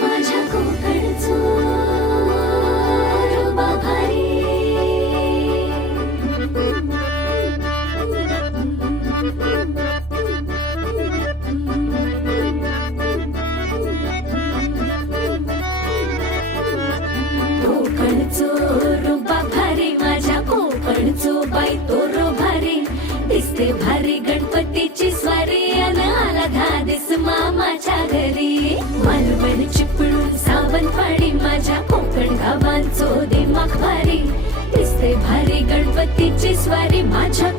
माझ्या कोकणचो रुबा भारी कोकणचो रुबा भारी माझ्या कोकणचो बाई तो रो भारी दिसते भारी गणपतीची स्वारी अन आला धादिस मामाच्या घरी मालवण चिपळूण सावंतवाडी माझ्या कोकण गावांचो दिमाग भारी दिसते भारी गणपतीची स्वारी माझ्या